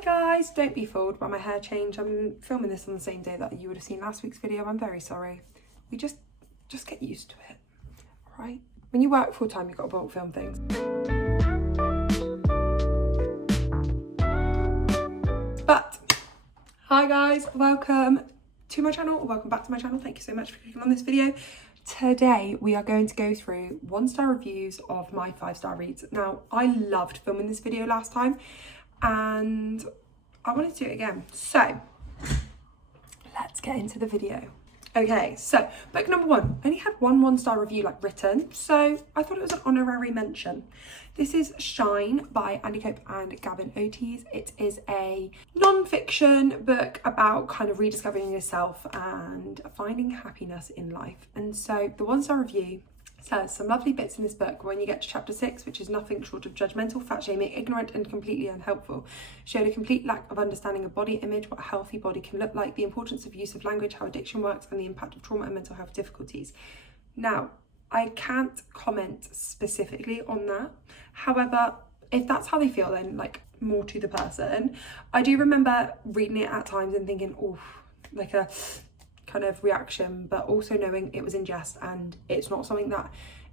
guys, don't be fooled by my hair change. I'm filming this on the same day that you would have seen last week's video. I'm very sorry. We just get used to it, all right? When you work full time, you've got to bulk film things. But hi guys, welcome to my channel, or welcome back to my channel. Thank you so much for clicking on this video. Today we are going to go through 1-star reviews of my 5-star reads. Now, I loved filming this video last time and I wanted to do it again. So let's get into the video. Okay, so book number 1. I only had one 1-star review written, so I thought it was an honorary mention. This is Shine by Andy Cope and Gavin Otis. It is a non-fiction book about kind of rediscovering yourself and finding happiness in life. And so the 1-star review says some lovely bits in this book. When you get to chapter 6, which is nothing short of judgmental, fat-shaming, ignorant and completely unhelpful, showed a complete lack of understanding of body image, what a healthy body can look like, the importance of use of language, how addiction works, and the impact of trauma and mental health difficulties. Now, I can't comment specifically on that. However, if that's how they feel, then more to the person. I do remember reading it at times and thinking, oh, like a kind of reaction, but also knowing it was in jest and it's not something that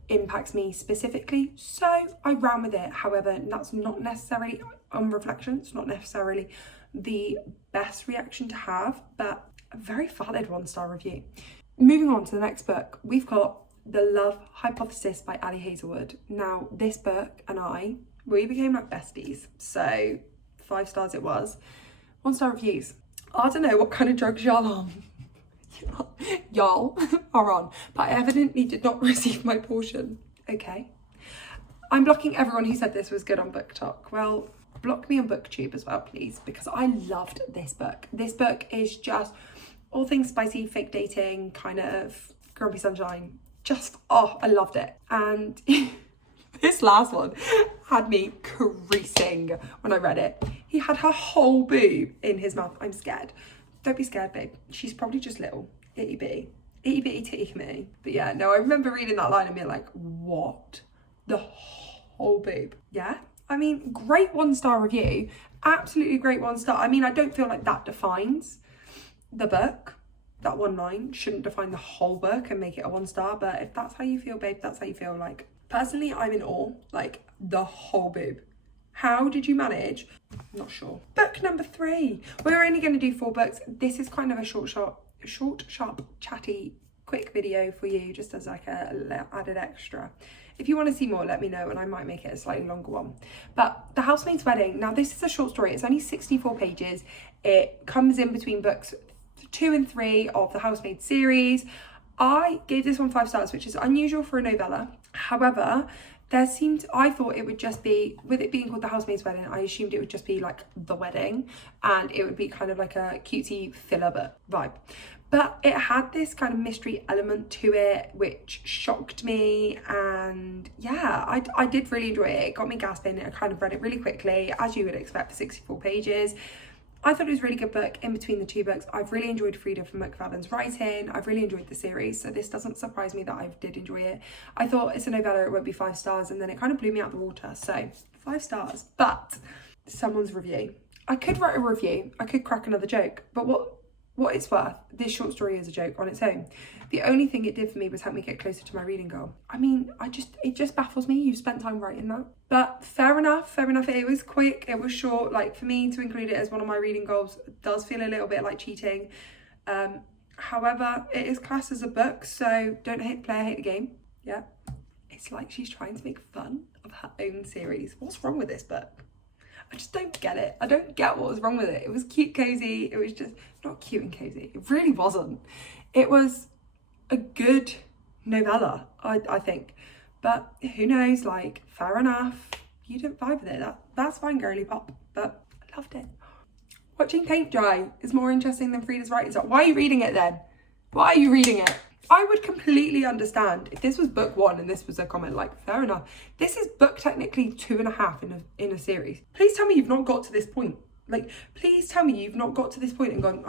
impacts me specifically, so I ran with it. However, that's not necessarily, on reflection, it's not necessarily the best reaction to have, but a very valid 1-star review. Moving on to the next book, we've got The Love Hypothesis by Ali Hazelwood. Now, this book and we became like besties, so 5 stars it was. 1-star reviews. I don't know what kind of drugs y'all on. Y'all are on, but I evidently did not receive my portion. Okay, I'm blocking everyone who said this was good on BookTok. Well, block me on BookTube as well, please, because I loved this book. This book is just all things spicy, fake dating, kind of grumpy sunshine. Just, oh, I loved it. And this last one had me creasing when I read it. He had her whole boob in his mouth. I'm scared. Don't be scared, babe. She's probably just little. Itty bitty titty committee. But yeah, no, I remember reading that line and being like, what? The whole boob? Yeah? I mean, great 1-star review. Absolutely great 1-star. I mean, I don't feel like that defines the book. That one line shouldn't define the whole book and make it a 1-star. But if that's how you feel, babe, that's how you feel. Personally, I'm in awe. The whole boob. How did you manage? I'm not sure. Book number 3. We're only going to do 4 books. This is kind of a short, sharp, chatty, quick video for you, just as a added extra. If you want to see more, let me know and I might make it a slightly longer one. But The Housemaid's Wedding. Now, this is a short story. It's only 64 pages. It comes in between books 2 and 3 of the Housemaid series. I gave this one 5 stars, which is unusual for a novella. However, I thought it would just be, with it being called The Housemaid's Wedding, I assumed it would just be the wedding and it would be kind of like a cutesy filler vibe. But it had this kind of mystery element to it, which shocked me. And yeah, I did really enjoy it. It got me gasping. I kind of read it really quickly, as you would expect for 64 pages. I thought it was a really good book in between the 2 books. I've really enjoyed Frida from McFadden's writing. I've really enjoyed the series, so this doesn't surprise me that I did enjoy it. I thought it's a novella, it won't be 5 stars, and then it kind of blew me out the water, so 5 stars. But someone's review. I could write a review, I could crack another joke, but what it's worth, this short story is a joke on its own. The only thing it did for me was help me get closer to my reading goal. I mean, it just baffles me. You spent time writing that. But fair enough. It was quick, it was short. For me to include it as one of my reading goals does feel a little bit like cheating. However, it is classed as a book, so don't hate the player, hate the game. Yeah. It's like she's trying to make fun of her own series. What's wrong with this book? I just don't get it. I don't get what was wrong with it. It was cute, cozy. It was just not cute and cozy. It really wasn't. It was a good novella, I think. But who knows, fair enough. You didn't vibe with it. That's fine, girly pop. But I loved it. Watching paint dry is more interesting than Frida's writing. So why are you reading it then? Why are you reading it? I would completely understand if this was book 1 and this was a comment fair enough. This is book technically 2.5 in a series. Please tell me you've not got to this point. Please tell me you've not got to this point and gone,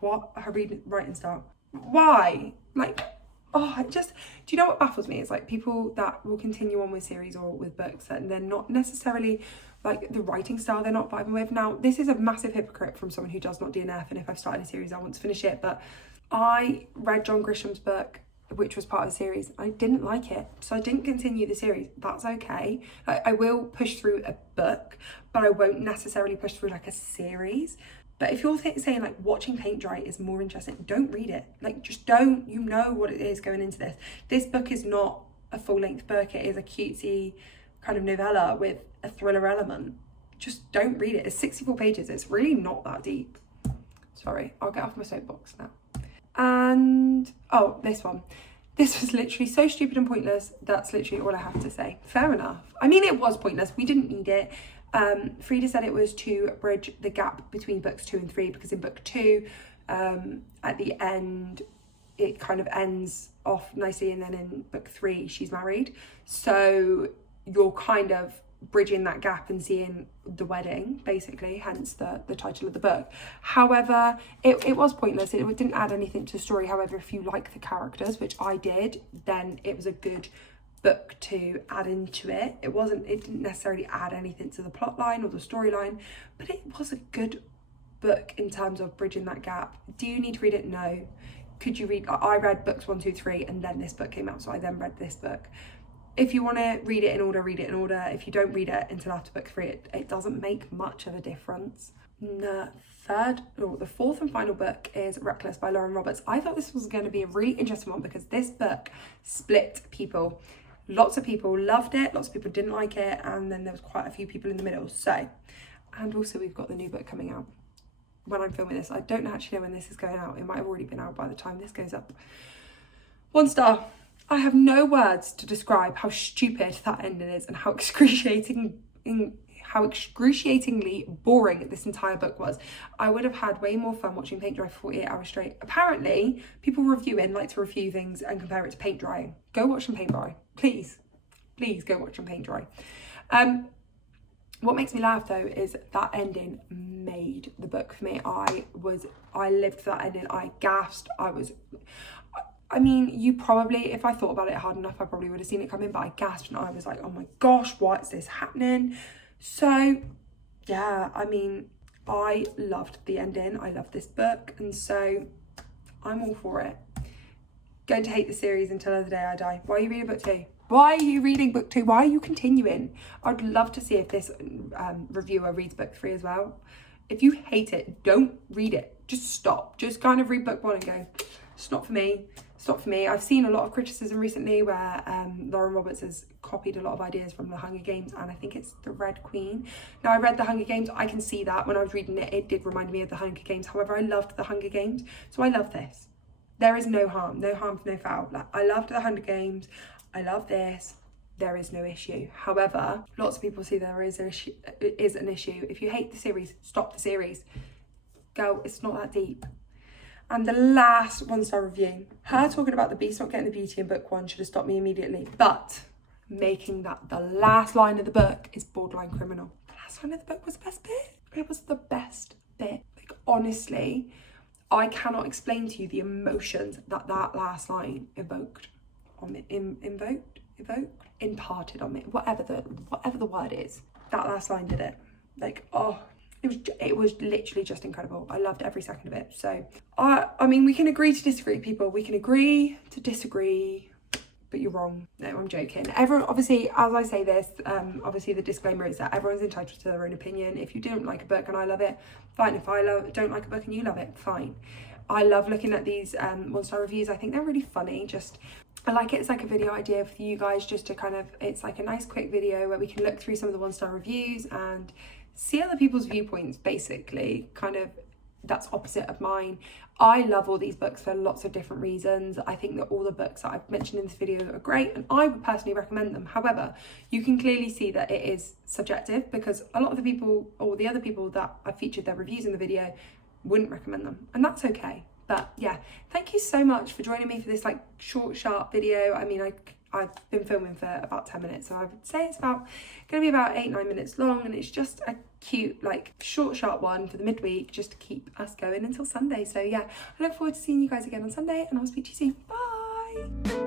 what? Her writing style. Why? do you know what baffles me? It's people that will continue on with series or with books and they're not necessarily like the writing style they're not vibing with. Now, this is a massive hypocrite from someone who does not DNF, and if I've started a series, I want to finish it. But I read John Grisham's book, which was part of the series. I didn't like it, so I didn't continue the series. That's okay. I will push through a book, but I won't necessarily push through like a series. But if you're saying like watching paint dry is more interesting, don't read it. Like, just don't. You know what it is going into this. This book is not a full-length book. It is a cutesy kind of novella with a thriller element. Just don't read it. It's 64 pages. It's really not that deep. Sorry, I'll get off my soapbox now. And oh, this one. This was literally so stupid and pointless. That's literally all I have to say. Fair enough. I mean, it was pointless. We didn't need it. Frida said it was to bridge the gap between books 2 and 3, because in book 2, at the end, it kind of ends off nicely, and then in book 3, she's married. So you're kind of bridging that gap and seeing the wedding, basically, hence the title of the book. However, it was pointless. It didn't add anything to the story. However, if you like the characters, which I did, then it was a good book to add into it. It didn't necessarily add anything to the plot line or the storyline, but it was a good book in terms of bridging that gap. Do you need to read it? No. Could you read? I read books 1, 2, 3, and then this book came out, so I then read this book. If you want to read it in order, read it in order. If you don't read it until after book 3, it doesn't make much of a difference. The fourth and final book is Reckless by Lauren Roberts. I thought this was going to be a really interesting one because this book split people. Lots of people loved it, lots of people didn't like it, and then there was quite a few people in the middle. So, and also we've got the new book coming out when I'm filming this. I don't actually know when this is going out. It might have already been out by the time this goes up. 1 star. I have no words to describe how stupid that ending is and how excruciatingly boring this entire book was. I would have had way more fun watching paint dry for 48 hours straight. Apparently, people reviewing like to review things and compare it to paint drying. Go watch them paint dry. Please go watch them paint dry. What makes me laugh though is that ending made the book for me. I lived for that ending. I gasped. I mean, you probably, if I thought about it hard enough, I probably would have seen it coming, but I gasped and I was like, oh my gosh, why is this happening? So yeah, I mean, I loved the ending. I loved this book, and so I'm all for it. Going to hate the series until the day I die. Why are you reading book 2? Why are you reading book 2? Why are you continuing? I'd love to see if this reviewer reads book 3 as well. If you hate it, don't read it. Just stop. Just kind of read book 1 and go, it's not for me. It's not for me. I've seen a lot of criticism recently where Lauren Roberts has copied a lot of ideas from The Hunger Games, and I think it's The Red Queen. Now, I read The Hunger Games. I can see that when I was reading it, it did remind me of The Hunger Games. However, I loved The Hunger Games, so I love this. There is no harm, no foul. Like, I loved The Hunger Games. I love this. There is no issue. However, lots of people see there is an issue. If you hate the series, stop the series. Go, it's not that deep. And the last 1-star review, her talking about the beast not getting the beauty in book 1 should have stopped me immediately. But making that the last line of the book is borderline criminal. The last line of the book was the best bit. It was the best bit. Like, honestly, I cannot explain to you the emotions that last line evoked on me. Imparted on me. Whatever the word is. That last line did it. Like, oh. It was literally just incredible. I loved every second of it. So, I mean, we can agree to disagree, people. We can agree to disagree, but you're wrong. No, I'm joking. Everyone, obviously, as I say this, obviously the disclaimer is that everyone's entitled to their own opinion. If you don't like a book and I love it, fine. If I don't like a book and you love it, fine. I love looking at these 1-star reviews. I think they're really funny. I like it as like a video idea for you guys, just to kind of, it's like a nice quick video where we can look through some of the 1-star reviews and see other people's viewpoints, basically. Kind of, that's opposite of mine. I love all these books for lots of different reasons. I think that all the books that I've mentioned in this video are great, and I would personally recommend them. However, you can clearly see that it is subjective, because a lot of the people, or the other people that I featured their reviews in the video, wouldn't recommend them, and that's okay. But yeah, thank you so much for joining me for this like short, sharp video. I mean, I've been filming for about 10 minutes, so I would say it's going to be about 8-9 minutes long, and it's just a cute, like, short, sharp one for the midweek, just to keep us going until Sunday. So yeah, I look forward to seeing you guys again on Sunday, and I'll speak to you soon. Bye!